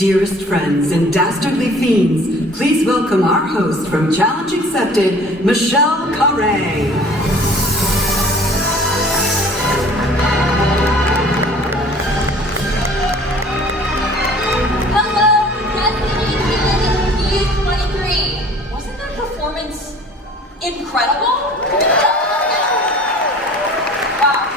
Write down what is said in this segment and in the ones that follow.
Dearest friends and dastardly fiends, please welcome our host from Challenge Accepted, Michelle Khare. Hello, Destination D23. Wasn't that performance incredible? Wow.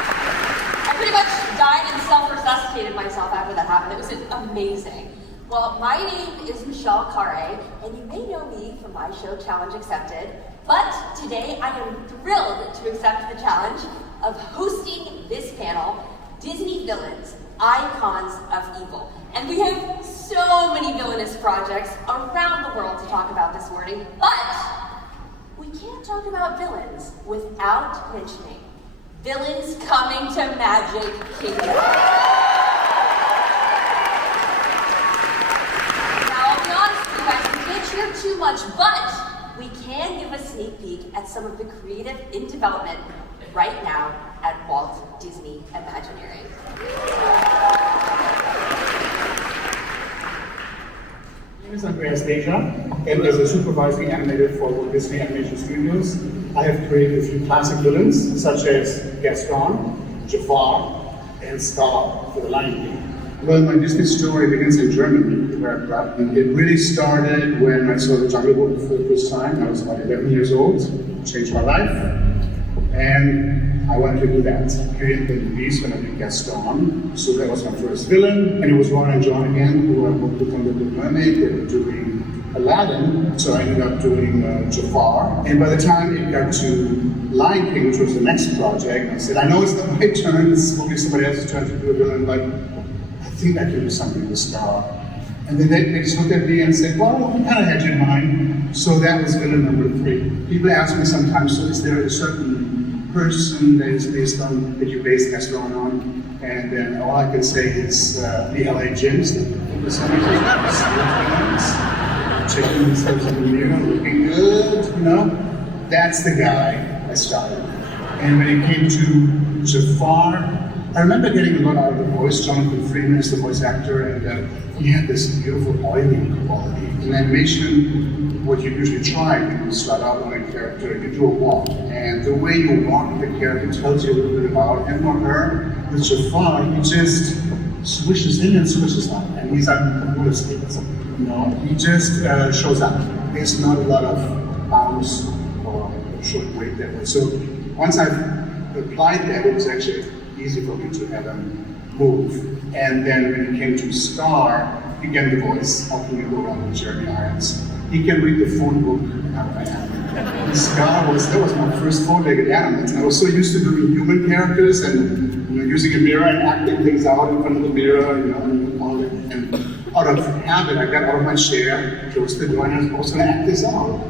I pretty much died and self-resuscitated myself after that happened. It was amazing. Well, my name is Michelle Khare, and you may know me from my show Challenge Accepted, but today I am thrilled to accept the challenge of hosting this panel, Disney Villains, Icons of Evil. And we have so many villainous projects around the world to talk about this morning, but we can't talk about villains without mentioning villains coming to Magic Kingdom. Too much, but we can give a sneak peek at some of the creative in development right now at Walt Disney Imagineering. My name is Andreas, and as a supervising animator for Walt Disney Animation Studios, I have created a few classic villains such as Gaston, Jafar, and Scar for the Lion King. Well, my Disney story begins in Germany, where I grew up. And it really started when I saw the Jungle Book for the first time. I was about 11 years old, changed my life, and I wanted to do that. Created the movies when I did Gaston, so that was my first villain, and it was Ron and John again, who I worked with on The Little Mermaid. They were doing Aladdin, so I ended up doing Jafar. And by the time it got to Lion King, which was the next project, I said, I know it's not my turn, this will be somebody else's turn to do a villain, but I think I can do something with Scar. And then they just looked at me and said, well, we kind of had you in mind. So that was villain number 3. People ask me sometimes, so is there a certain person that is based on, that you base Gaston on? And then all I can say is the LA gyms, the checking themselves in the mirror, looking good, you know? That's the guy I started. And when it came to Jafar, I remember getting a lot out of the voice. Jonathan Freeman is the voice actor, and he had this beautiful oiling quality. In animation, what you usually try when you start out on a character, you do a walk. And the way you walk the character tells you a little bit about him or her. With Jafar, he just swishes in and swishes out. And he's like a roller skater. You know, he just shows up. There's not a lot of bounce or short weight that way. So once I applied that, it was actually easy for me to have him move. And then when it came to Scar, again the voice, how can you go wrong with Jeremy Irons? He can read the phone book out of my hand. Scar that was my first 4-legged animal. And I was so used to doing human characters and using a mirror and acting things out in front of the mirror, and all that. And out of habit, I got out of my chair, closed the door, and I was going to act this out.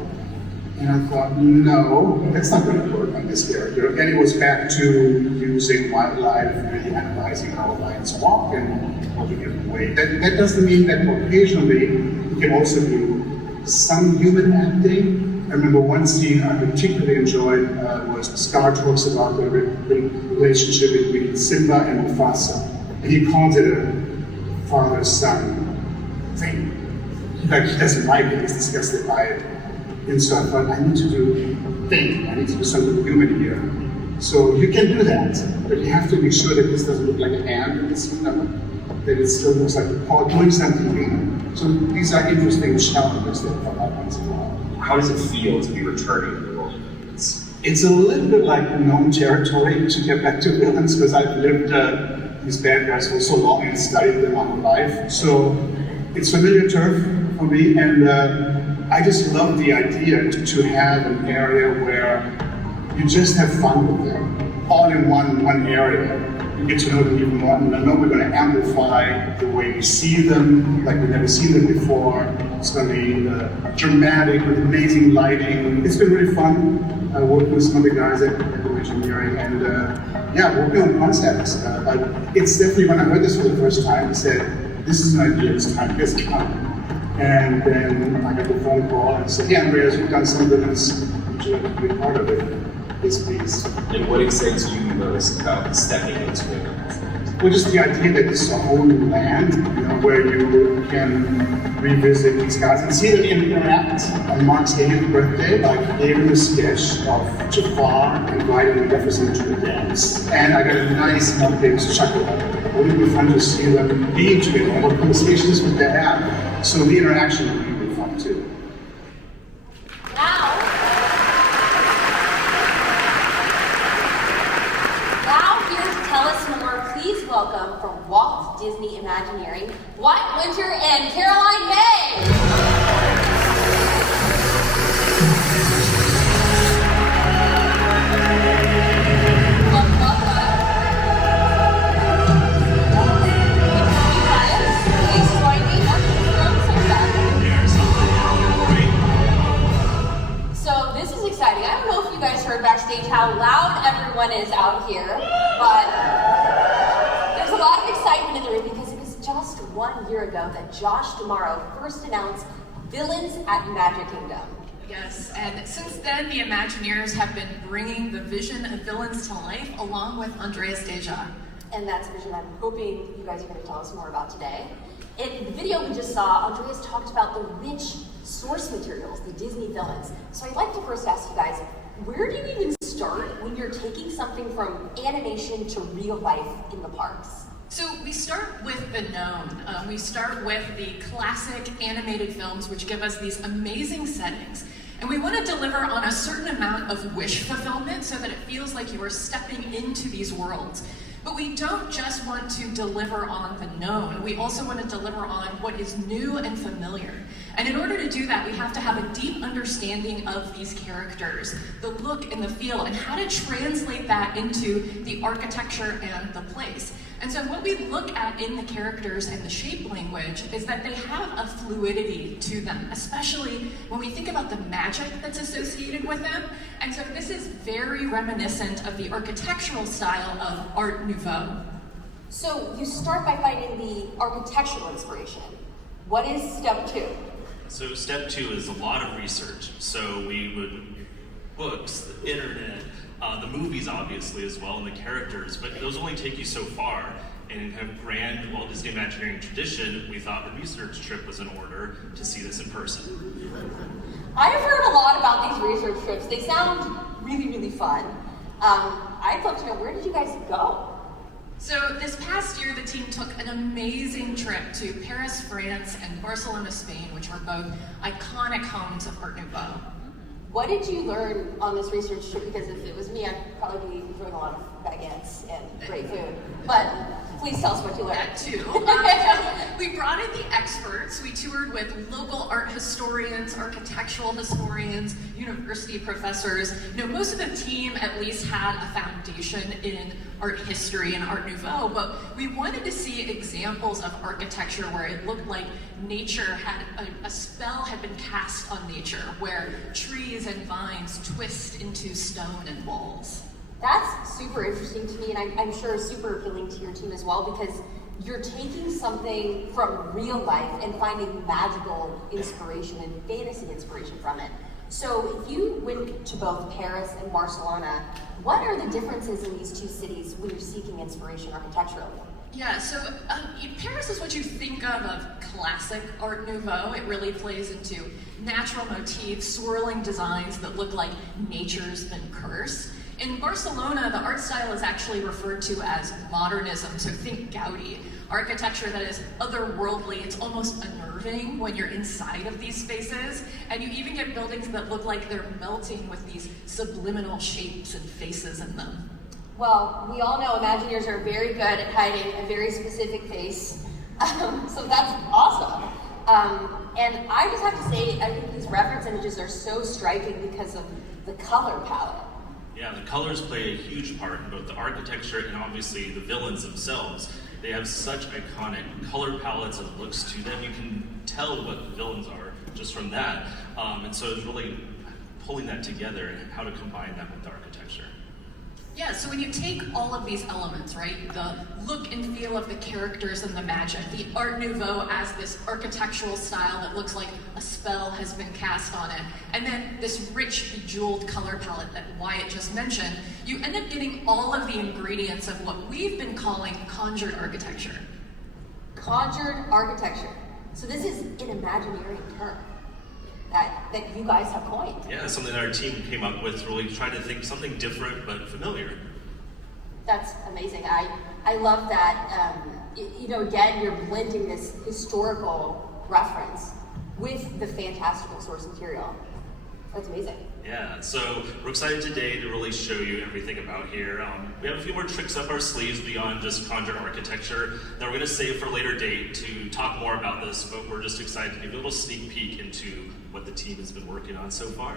And I thought, no, that's not going to work on this character. And it was back to using wildlife, really analyzing how lions walk and how to give them away. That doesn't mean that occasionally you can also do some human acting. I remember one scene I particularly enjoyed was Scar talks about the relationship between Simba and Mufasa. And he calls it a father-son thing. Like, he doesn't like it, he's disgusted by it. And so I thought, I need to do something human here. So you can do that, but you have to make sure that this doesn't look like a hand in this number, that it still looks like a paw doing something human. So these are interesting challenges that come up once in a while. How does it feel to be returning to the role of villains? It's a little bit like known territory to get back to villains, because I've lived these bad guys for so long and studied them my whole life. So it's familiar turf for me, and I just love the idea to have an area where you just have fun with them, all in one area. You get to know them even more, and I know we're going to amplify the way we see them, like we've never seen them before. It's going to be dramatic with amazing lighting. It's been really fun working with some of the guys at Imagineering, and working on concepts. But it's definitely, when I heard this for the first time, I said, this is an idea, it's time, here's the time. And then I got the phone call and said, hey Andreas, you've done some villains, would you like to be a part of it? Yes, please. And what excites you most about stepping into it? Well, just the idea that this is a whole new land, where you can revisit these guys and see them interact. On Mark's 80th birthday, I gave him a sketch of Jafar and Wyatt and Maleficent to the dance. And I got a nice big chuckle out of it. Wouldn't it be fun to see them being together and what conversations would they have? So the interaction would be really fun too. Please welcome from Walt Disney Imagineering, Wyatt Winter and Caroline May. Welcome, welcome. You guys, please join me. So this is exciting. I don't know if you guys heard backstage how loud everyone is out here, but there's a lot of excitement in the room because it was just 1 year ago that Josh D'Amaro first announced Villains at Magic Kingdom. Yes, and since then the Imagineers have been bringing the vision of villains to life along with Andreas Deja. And that's a vision I'm hoping you guys are going to tell us more about today. In the video we just saw, Andreas talked about the rich source materials, the Disney villains. So I'd like to first ask you guys, where do you even start when you're taking something from animation to real life in the parks? So we start with the known. We start with the classic animated films, which give us these amazing settings. And we want to deliver on a certain amount of wish fulfillment so that it feels like you are stepping into these worlds. But we don't just want to deliver on the known, we also want to deliver on what is new and familiar. And in order to do that, we have to have a deep understanding of these characters, the look and the feel, and how to translate that into the architecture and the place. And so what we look at in the characters and the shape language is that they have a fluidity to them, especially when we think about the magic that's associated with them. And so this is very reminiscent of the architectural style of Art Nouveau. So you start by finding the architectural inspiration. What is step two? So step two is a lot of research. So we would books, the internet, the movies obviously as well, and the characters, but those only take you so far. And in kind of grand Walt Disney Imagineering tradition, we thought a research trip was in order to see this in person. I've heard a lot about these research trips. They sound really, really fun. I'd love to know, where did you guys go? So this past year, the team took an amazing trip to Paris, France, and Barcelona, Spain, which are both iconic homes of Art Nouveau. What did you learn on this research trip? Because if it was me, I'd probably be enjoying a lot of baguettes and great food. But please tell us what you learned. That too. We brought in the experts. We toured with local art historians, architectural historians, university professors. Most of the team at least had a foundation in art history and Art Nouveau, but we wanted to see examples of architecture where it looked like nature had a spell had been cast on nature, where trees and vines twist into stone and walls. That's super interesting to me, and I'm sure super appealing to your team as well, because you're taking something from real life and finding magical inspiration and fantasy inspiration from it. So if you went to both Paris and Barcelona, what are the differences in these two cities when you're seeking inspiration architecturally? Yeah, so Paris is what you think of classic Art Nouveau. It really plays into natural motifs, swirling designs that look like nature's been cursed. In Barcelona, the art style is actually referred to as modernism, so think Gaudi. Architecture that is otherworldly, it's almost unnerving when you're inside of these spaces, and you even get buildings that look like they're melting with these subliminal shapes and faces in them. Well, we all know Imagineers are very good at hiding a very specific face, so that's awesome. And I just have to say, I think these reference images are so striking because of the color palette. Yeah, the colors play a huge part in both the architecture and obviously the villains themselves. They have such iconic color palettes and looks to them. You can tell what the villains are just from that. And so it's really pulling that together and how to combine that with the architecture. Yeah, so when you take all of these elements, right, the look and feel of the characters and the magic, the Art Nouveau as this architectural style that looks like a spell has been cast on it, and then this rich, bejeweled color palette that Wyatt just mentioned, you end up getting all of the ingredients of what we've been calling conjured architecture. Conjured architecture. So this is an Imagineering term that you guys have coined. Yeah, something that our team came up with, really trying to think something different but familiar. That's amazing. I love that. Again, you're blending this historical reference with the fantastical source material. That's amazing. Yeah, so we're excited today to really show you everything about here. We have a few more tricks up our sleeves beyond just conjured architecture that we're going to save for a later date to talk more about this, but we're just excited to give you a little sneak peek into what the team has been working on so far.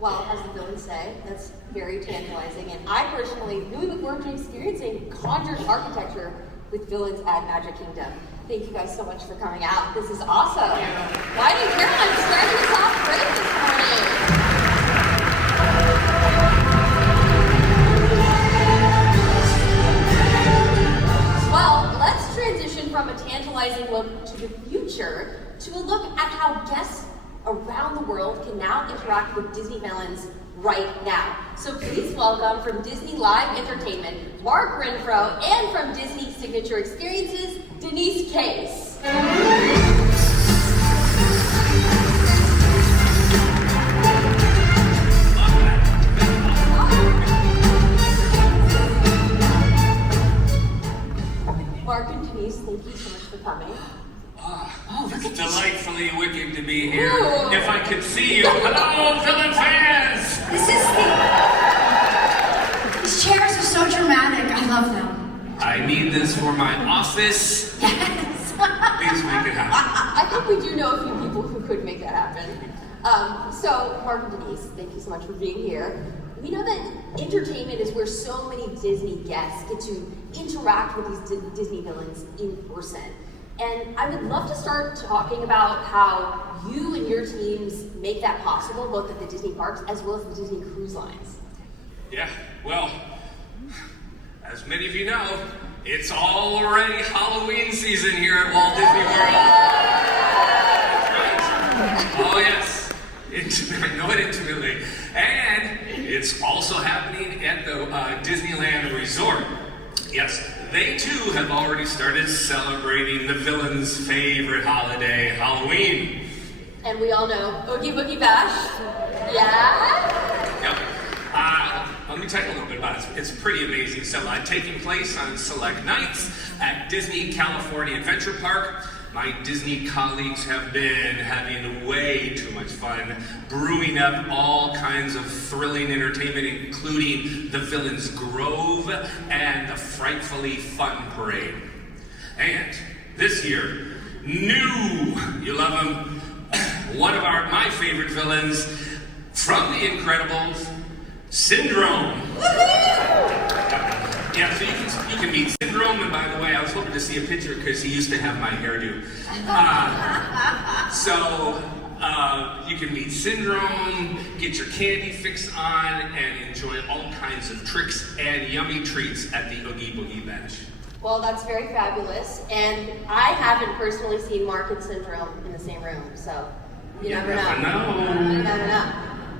Well, as the villains say, that's very tantalizing, and I personally really look forward to experiencing conjured architecture with villains at Magic Kingdom. Thank you guys so much for coming out. This is awesome. Wyatt and Caroline starting us off great this morning. Well, let's transition from a tantalizing look to the future to a look at how guests around the world can now interact with Disney villains right now. So please welcome from Disney Live Entertainment, Mark Renfro, and from Disney Signature Experiences, Denise Case. Mark and Denise, thank you so much for coming. It's delightfully wicked to be here. Ooh. If I could see you. Hello, villain fans! These chairs are so dramatic. I love them. I need this for my office. Yes. Please make it happen. I think we do know a few people who could make that happen. So, Mark and Denise, thank you so much for being here. We know that entertainment is where so many Disney guests get to interact with these Disney villains in person. And I would love to start talking about how you and your teams make that possible, both at the Disney parks as well as the Disney cruise lines. Yeah, well, as many of you know, it's already Halloween season here at Walt Disney World. That's right. Oh yes, I know it intimately. And it's also happening at the Disneyland Resort. Yes, they too have already started celebrating the villain's favorite holiday, Halloween. And we all know Oogie Boogie Bash. Yeah? Yep. Let me tell you a little bit about it. It's pretty amazing. So, taking place on select nights at Disney California Adventure Park. My Disney colleagues have been having way too much fun brewing up all kinds of thrilling entertainment, including the Villains Grove and the Frightfully Fun Parade. And this year, new, you love them, one of my favorite villains from The Incredibles, Syndrome. Yeah, so you can meet Syndrome, and by the way, I was hoping to see a picture because he used to have my hairdo. You can meet Syndrome, get your candy fix on, and enjoy all kinds of tricks and yummy treats at the Oogie Boogie Bash. Well, that's very fabulous. And I haven't personally seen Mark and Syndrome in the same room, so you never know. You never know.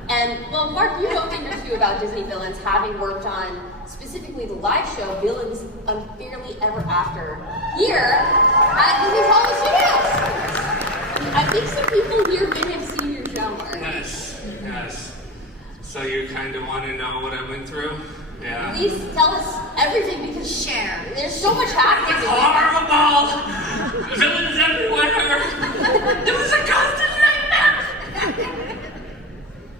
And, well, Mark, you know a thing or two about Disney villains, having worked on specifically the live show Villains Unfairly Ever After here at Disney Hollywood Studios. I think some people here may have seen your show, Mark. Yes. So you kind of want to know what I went through? Yeah. Please tell us everything because Share. There's so much happening. It's horrible! Villains everywhere! It was a constant nightmare!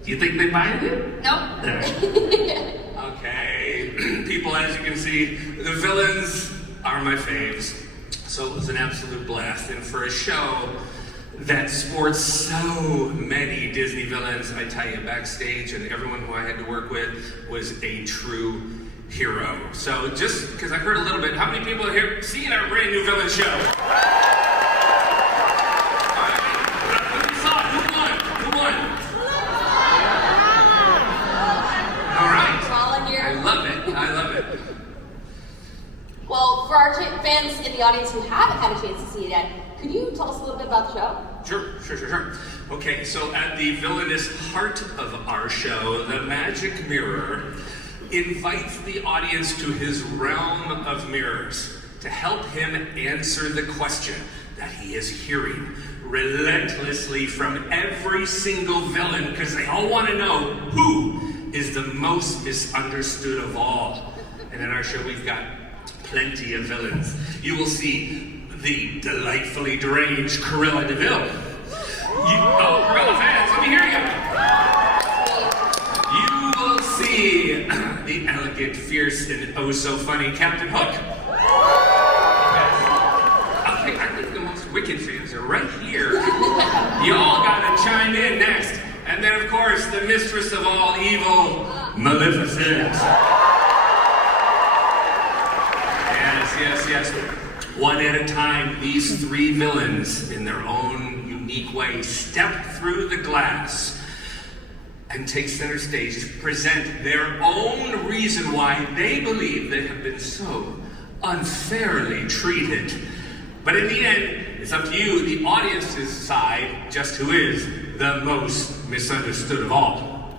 Do you think they buy it? Nope. Okay. People, as you can see, the villains are my faves. So it was an absolute blast. And for a show that sports so many Disney villains, I tell you, backstage and everyone who I had to work with was a true hero. So just because I heard a little bit, how many people are here seeing our brand new villain show? Who won? All right. We're all in here. I love it. bit about the show? Sure. Okay, so at the villainous heart of our show, the magic mirror invites the audience to his realm of mirrors to help him answer the question that he is hearing relentlessly from every single villain, because they all want to know who is the most misunderstood of all. And in our show, we've got plenty of villains. You will see the delightfully deranged Cruella DeVille. Cruella fans, let me hear you. You will see the elegant, fierce, and oh so funny Captain Hook. I think the most wicked fans are right here. Y'all gotta chime in next. And then, of course, the mistress of all evil, Maleficent. Yes. One at a time, these three villains, in their own unique way, step through the glass and take center stage to present their own reason why they believe they have been so unfairly treated. But in the end, it's up to you, the audience, to decide just who is the most misunderstood of all.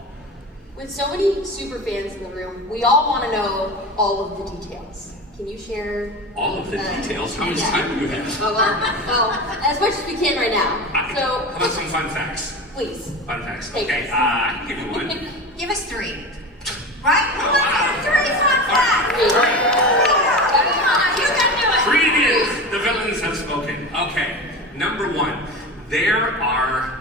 With so many super fans in the room, we all want to know all of the details. Can you share all of the details? How much time do you have? Well, as much as we can right now. How about some fun facts? Please. Fun facts. Take Okay, it. I can give you one. Give us 3. Right? Oh, wow. 3 fun facts. You can do it. 3 it is. The villains have spoken. Okay, number 1. There are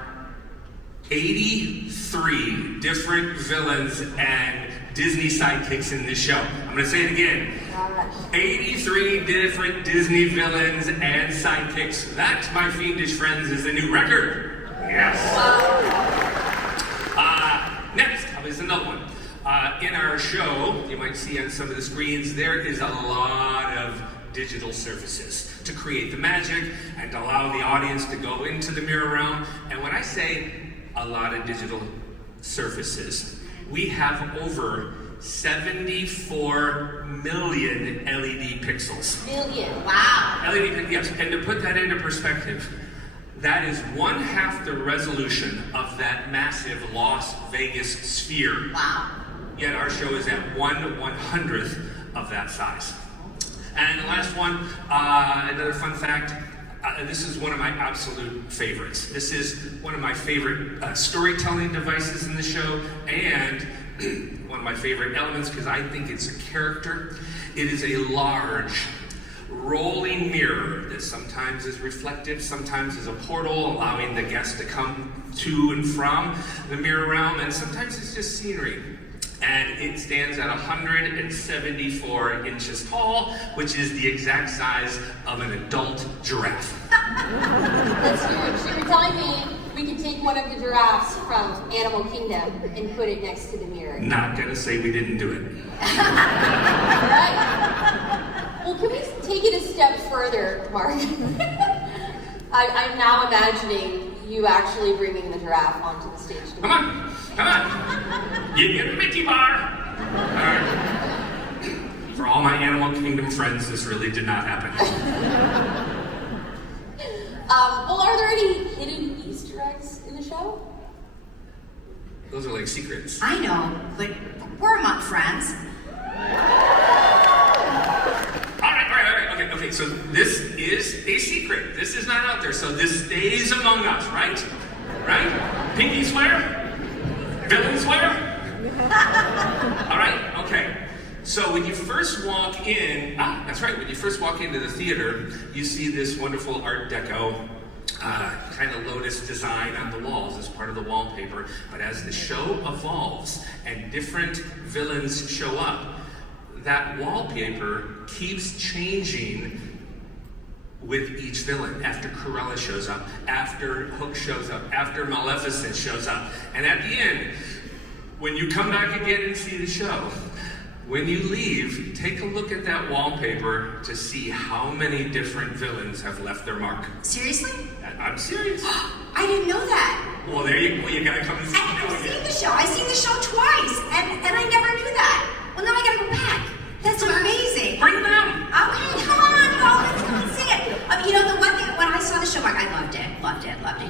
83 different villains and Disney sidekicks in this show. I'm going to say it again. 83 different Disney villains and sidekicks. That, my fiendish friends, is a new record. Yes. Next, here's another one. In our show, you might see on some of the screens, there is a lot of digital surfaces to create the magic and to allow the audience to go into the mirror realm. And when I say a lot of digital surfaces, we have over 74 million LED pixels. Million. Wow. LED, yes, and to put that into perspective, that is 1/2 the resolution of that massive Las Vegas sphere. Wow. Yet our show is at 1/100th of that size. And the last one, another fun fact, this is one of my absolute favorites. This is one of my favorite storytelling devices in the show, and one of my favorite elements because I think it's a character. It is a large, rolling mirror that sometimes is reflective, sometimes is a portal allowing the guest to come to and from the mirror realm, and sometimes it's just scenery. And it stands at 174 inches tall, which is the exact size of an adult giraffe. That's huge. So you're telling me we can take one of the giraffes from Animal Kingdom and put it next to the mirror? Not gonna say we didn't do it. Right? Well, can we take it a step further, Mark? I'm now imagining you actually bringing the giraffe onto the stage. Come on. Give me a Mickey bar. For all my Animal Kingdom friends, this really did not happen. Well, are there any hidden Easter eggs in the show? Those are like secrets. I know. Like, we're among friends. All right. Okay, so this is a secret. This is not out there, so this stays among us, right? Right? Pinky swear? Villain swear? All right, okay. So when you first walk in, that's right, when you first walk into the theater, you see this wonderful Art Deco kind of lotus design on the walls as part of the wallpaper. But as the show evolves and different villains show up, that wallpaper keeps changing with each villain. After Cruella shows up, after Hook shows up, after Maleficent shows up. And at the end, when you come back again and see the show, when you leave, take a look at that wallpaper to see how many different villains have left their mark. Seriously? I'm serious. I didn't know that. Well, there you go. You gotta come and see I've the show seen again. the show. I've seen the show twice, and I never knew that. Well, now I gotta go back. That's amazing. Bring them. Okay, come on, let's go and see it. You know, the one thing when I I saw the show, Mark, I loved it.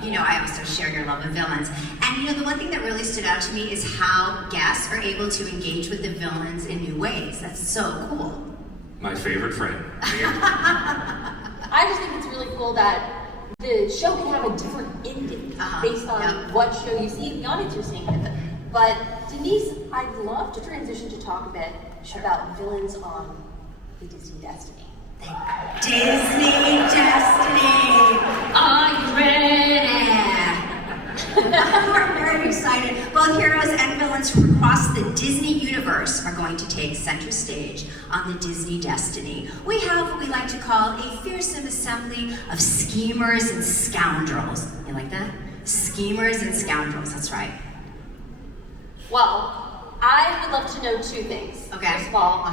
You know, I also share your love of villains. And you know, the one thing that really stood out to me is how guests are able to engage with the villains in new ways. That's so cool. My favorite friend. I just think it's really cool that the show can have a different ending based on what show you see, the audience you're seeing with it. But Denise, I'd love to transition to talk a bit about villains on the Disney Destiny. Disney Destiny! Are you ready? We're very excited. Both heroes and villains from across the Disney universe are going to take center stage on the Disney Destiny. We have what we like to call a fearsome assembly of schemers and scoundrels. You like that? Schemers and scoundrels, that's right. Well, I would love to know two things. Okay. First of all,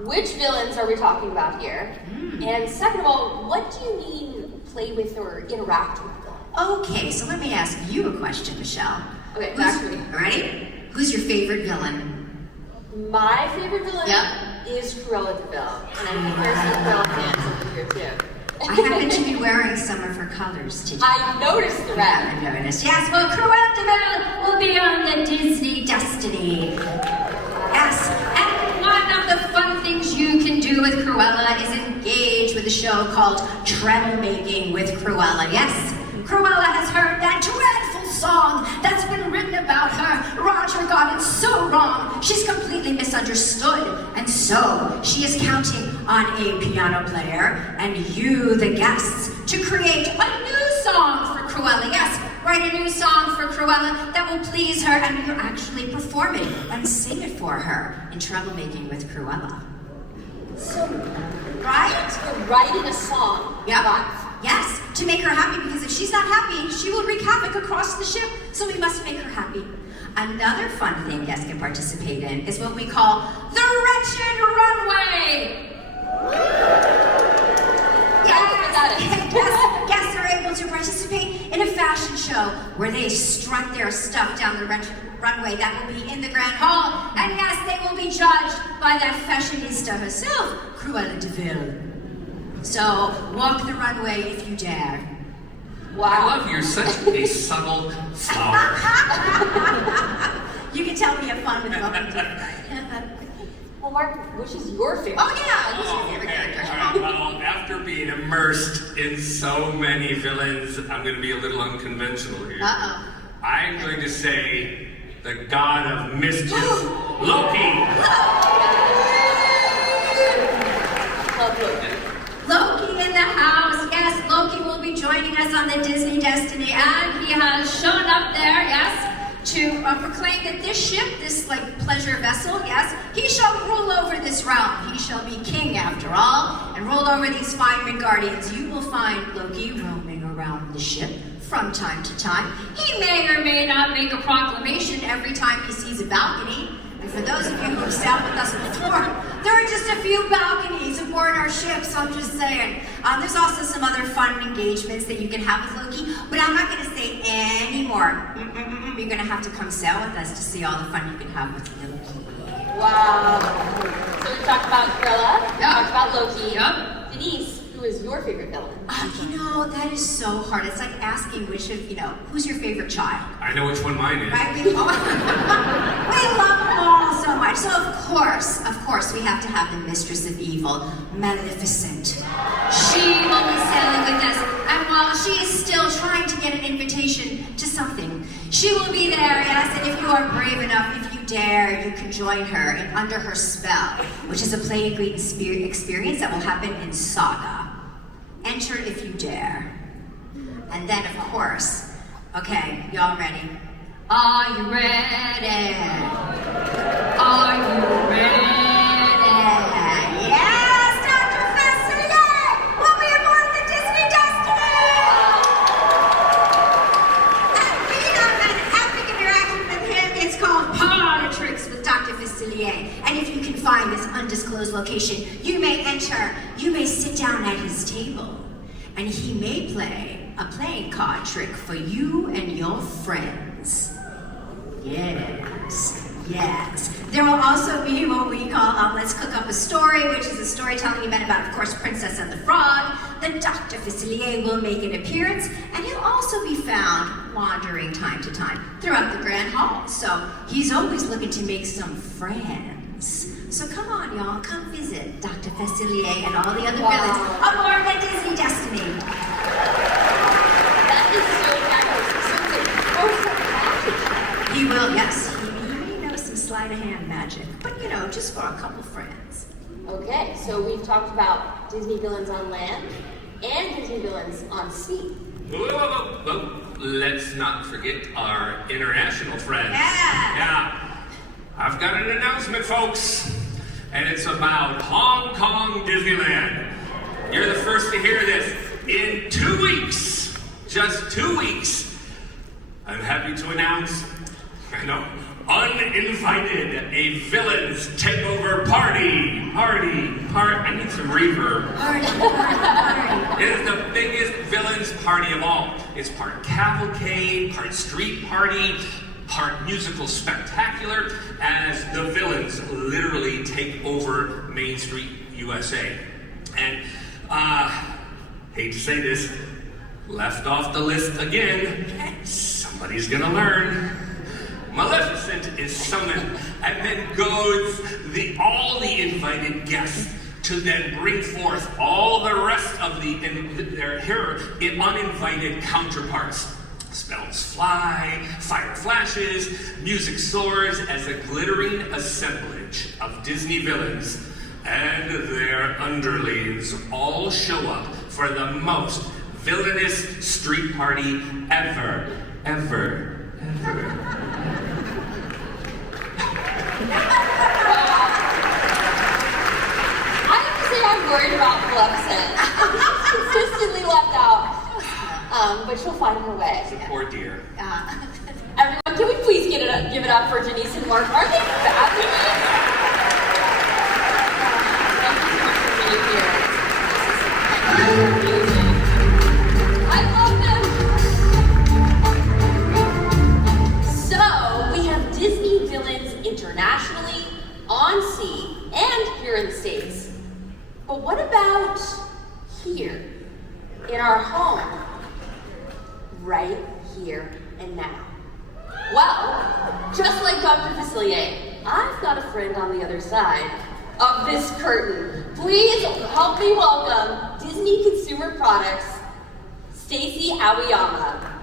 which villains are we talking about here? And second of all, what do you mean play with or interact with villains? Okay, so let me ask you a question, Michelle. Okay, back to me. Ready? Who's your favorite villain? My favorite villain is Cruella de Vil. And I think there's some Cruella fans over here too. I happen to be wearing some of her colors today. I noticed the red. I noticed. Yes, well, Cruella de Vil will be on the Disney Destiny. Yes, and one of the fun things you can do with Cruella is engage with a show called Treble Making with Cruella. Yes, Cruella has heard that dreadful song that's been written about her. Roger got it so wrong. She's completely misunderstood. And so she is counting on a piano player and you, the guests, to create a new song for Cruella. Yes, write a new song for Cruella that will please her, and you actually perform it and sing it for her in Treble Making with Cruella. So, right? You're writing a song live. Yes, to make her happy, because if she's not happy, she will wreak havoc across the ship, so we must make her happy. Another fun thing guests can participate in is what we call the Wretched Runway. Yes, guests are able to participate in a fashion show where they strut their stuff down the runway that will be in the Grand Hall. And yes, they will be judged by that fashionista herself, Cruella de Vil. So, walk the runway if you dare. Wow. I love you're such a subtle flower. You can tell me have fun with Welcome to Well, Mark, which is your favorite? Oh, yeah. Who's your favorite character? All right. Well, after being immersed in so many villains, I'm going to be a little unconventional here. I'm going to say the god of mischief, Loki. Love Loki. Loki in the house. Yes, Loki will be joining us on the Disney Destiny, and he has shown up there, yes, to proclaim that this ship, this pleasure vessel, yes, he shall rule over this realm. He shall be king after all, and rule over these fine Wingardians. You will find Loki roaming around the ship from time to time. He may or may not make a proclamation every time he sees a balcony. And for those of you who have sailed with us before, there are just a few balconies aboard our ships, I'm just saying. There's also some other fun engagements that you can have with Loki, but I'm not going to say any more. You're going to have to come sail with us to see all the fun you can have with Loki. Wow. So we talked about Cruella, we talked about Loki. Yep. Denise, who is your favorite villain? You know, that is so hard. It's like asking which of, who's your favorite child? I know which one mine is. Right? We love them all so much. So of course, we have to have the Mistress of Evil, Maleficent. She will be sailing with us, and while she is still trying to get an invitation to something, she will be there, yes, and if you are brave enough, if you dare, you can join her under her spell, which is a play and greet experience that will happen in Saga. Enter if you dare. And then, of course, okay, y'all ready? Are you ready? Are you ready? Yes, Dr. Facilier will be aboard the Disney Destiny! And we have an epic interaction with him. It's called Party Tricks with Dr. Facilier. And if you can find this undisclosed location, you may enter, you may sit down at his table, and he may play a playing card trick for you and your friends. Yes. There will also be what we call Let's Cook Up a Story, which is a storytelling event about, of course, Princess and the Frog. that Dr. Facilier will make an appearance, and he'll also be found wandering time to time throughout the Grand Hall. So he's always looking to make some friends. So come on, y'all, come visit Dr. Facilier and all the other villains aboard the Disney Destiny. That is so fabulous. So He will, yes. He may know some sleight of hand magic, but just for a couple friends. okay, so we've talked about Disney villains on land and Disney villains on sea. Whoa. Let's not forget our international friends. Yeah. I've got an announcement, folks, and it's about Hong Kong Disneyland. You're the first to hear this. In 2 weeks, just 2 weeks, I'm happy to announce, uninvited, a villains takeover party. I need some reverb. Party. It is the biggest villains party of all. It's part cavalcade, part street party, part musical spectacular, as the villains literally take over Main Street, USA. And, hate to say this, left off the list again. Somebody's gonna learn. Maleficent is summoned and then goads all the invited guests to then bring forth all the rest of their uninvited counterparts. Spells fly, fire flashes, music soars as a glittering assemblage of Disney villains and their underlings all show up for the most villainous street party ever. I'm worried about Maleficent. She's consistently left out, but she'll find her way. Poor dear. Everyone, can we please give it up for Denise and Mark? Aren't they fabulous? Thank you so much for being here. Amazing. I love them. So we have Disney villains internationally, on sea, and here in the States. But what about here, in our home, right here and now? Well, just like Dr. Facilier, I've got a friend on the other side of this curtain. Please help me welcome Disney Consumer Products, Stacey Auyama.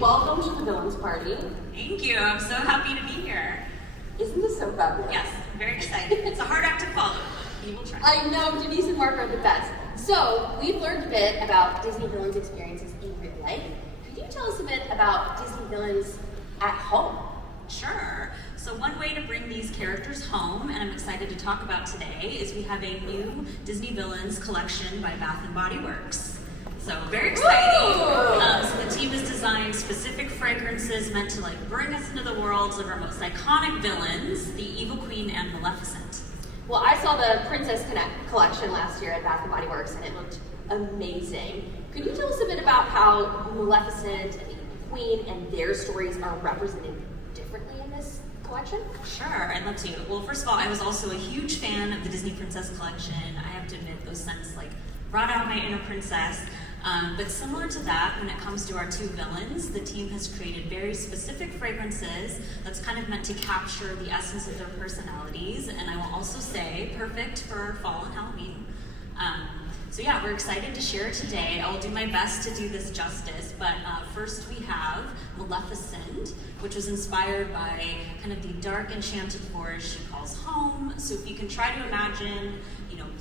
Welcome to the Villains Party. Thank you. I'm so happy to be here. Isn't this so fabulous? Yes, I'm very excited. It's a hard act to follow. We will try. I know, Denise and Mark are the best. So, we've learned a bit about Disney villains' experiences in real life. Could you tell us a bit about Disney villains at home? Sure. So one way to bring these characters home, and I'm excited to talk about today, is we have a new Disney Villains collection by Bath & Body Works. So very exciting. So the team has designed specific fragrances meant to bring us into the worlds of our most iconic villains, the Evil Queen and Maleficent. Well, I saw the Princess collection last year at Bath & Body Works, and it looked amazing. Could you tell us a bit about how Maleficent and the Evil Queen and their stories are represented differently in this collection? Sure, I'd love to. Well, first of all, I was also a huge fan of the Disney Princess collection. I have to admit, those scents brought out my inner princess. But similar to that, when it comes to our two villains, the team has created very specific fragrances that's kind of meant to capture the essence of their personalities, and I will also say perfect for fall and Halloween. So yeah, we're excited to share today. I will do my best to do this justice, but first we have Maleficent, which was inspired by kind of the dark enchanted forest she calls home. So if you can try to imagine,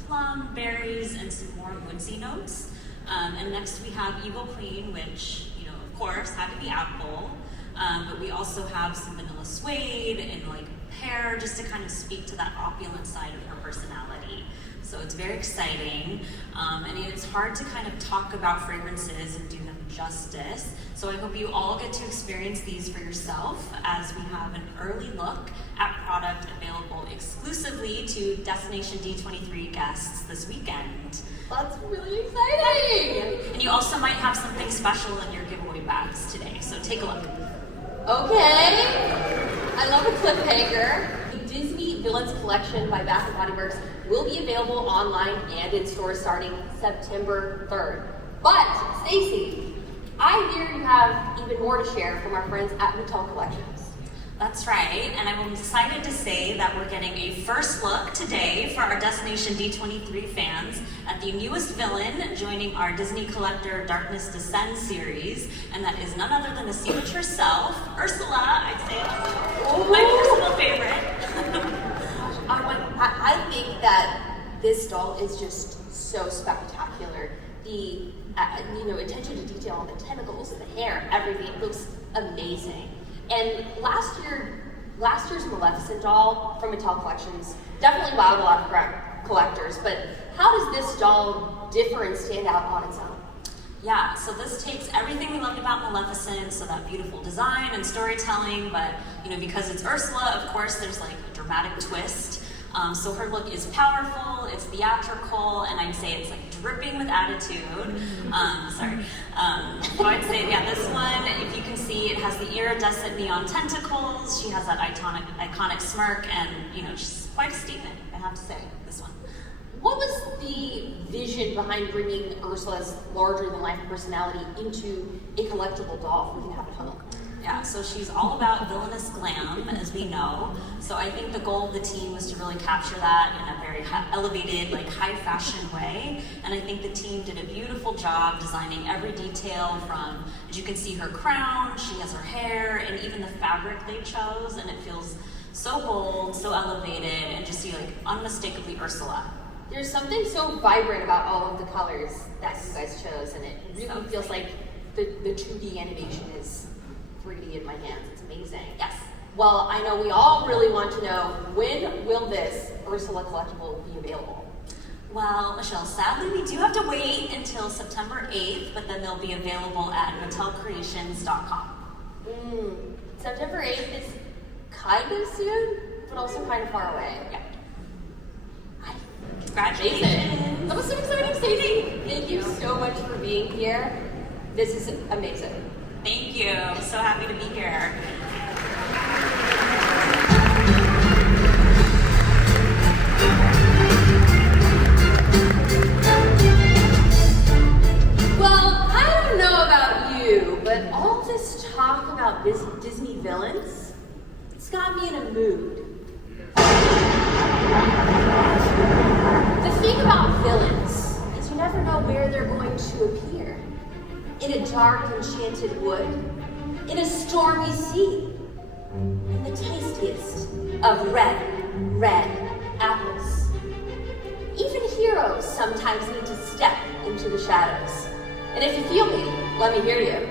plum, berries, and some more woodsy notes. And next we have Evil Queen, which, of course, had to be apple. But we also have some vanilla suede and pear, just to kind of speak to that opulent side of her personality. So it's very exciting. And it's hard to kind of talk about fragrances and do them justice. So I hope you all get to experience these for yourself as we have an early look at product available exclusively to Destination D23 guests this weekend. That's really exciting! And you also might have something special in your giveaway bags today, so take a look. Okay, I love a cliffhanger. The Disney Villains Collection by Bath & Body Works will be available online and in stores starting September 3rd. But, Stacey, I hear you have even more to share from our friends at Mattel Collections. That's right, and I'm excited to say that we're getting a first look today for our Destination D23 fans at the newest villain joining our Disney Collector Darkness Descends series, and that is none other than the sea witch herself, Ursula, I'd say. My personal favorite. I think that this doll is just so spectacular. The attention to detail on the tentacles and the hair, everything looks amazing. And last year's Maleficent doll from Mattel Collections definitely wowed a lot of collectors, but how does this doll differ and stand out on its own? Yeah, so this takes everything we loved about Maleficent, so that beautiful design and storytelling, but because it's Ursula, of course, there's like a dramatic twist. So her look is powerful, it's theatrical, and I'd say it's like dripping with attitude. So I'd say, yeah, this one, if you can see, it has the iridescent neon tentacles, she has that iconic smirk, and she's quite a statement, I have to say, this one. What was the vision behind bringing Ursula's larger-than-life personality into a collectible doll we can have at home? Yeah, so she's all about villainous glam, as we know. So I think the goal of the team was to really capture that in a very elevated, high fashion way. And I think the team did a beautiful job designing every detail from, as you can see, her crown, she has her hair, and even the fabric they chose. And it feels so bold, so elevated, and just unmistakably Ursula. There's something so vibrant about all of the colors that you guys chose, and it really feels like the 2D animation is 3D in my hands. It's amazing. Yes. Well, I know we all really want to know, when will this Ursula collectible be available? Well, Michelle, sadly we do have to wait until September 8th, but then they'll be available at MattelCreations.com. September 8th is kind of soon, but also kind of far away. Yeah. Congratulations. That was so exciting, Stacey. Thank you so much for being here. This is amazing. Thank you. I'm so happy to be here. Well, I don't know about you, but all this talk about Disney villains, it's got me in a mood. The thing about villains is you never know where they're going to appear. In a dark, enchanted wood, in a stormy sea, in the tastiest of red apples. Even heroes sometimes need to step into the shadows. And if you feel me, let me hear you.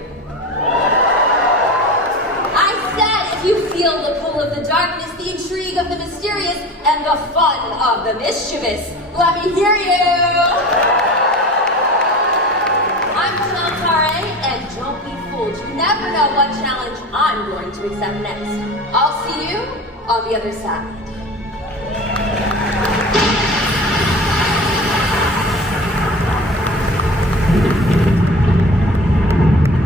I said if you feel the pull of the darkness, the intrigue of the mysterious, and the fun of the mischievous, let me hear you. I'm Michelle Khare, and don't be fooled. You never know what challenge I'm going to accept next. I'll see you on the other side.